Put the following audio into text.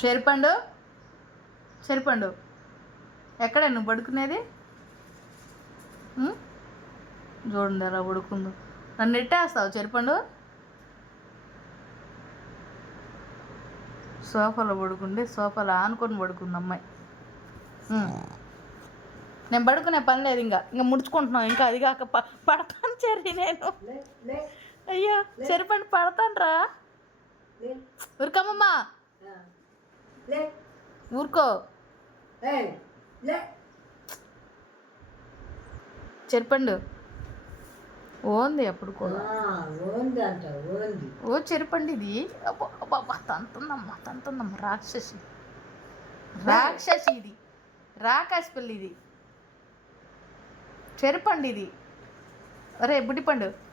చెరిపండు? చెరిపండు. ఎక్కడ నువ్వు పడుకునేది? చూడండి అలా పడుకుందు నన్ను నెట్టేస్తావు చెరిపండు? సోఫాలో పడుకుంటే సోఫాలో ఆనుకొని పడుకుంది అమ్మాయి. నేను పడుకునే పని లేదు ఇంకా. ఇంకా ముడుచుకుంటున్నావు. ఇంకా అది కాక పడతాను చెర్రి నేను. అయ్యో చెరిపండు పడతాను రా. లే ఊరుకో. చెరిపండు. ఓంది అప్పుడు కూడా. ఓంది అంట ఓంది. ఓ చెరిపండి ఇది. తంతుందమ్మా తంతుందమ్మా రాక్షసి. రాక్షసి ఇది. రాకాసి పిల్లి ఇది. చెరిపండి ఇది. అరే బుడ్డిపండు.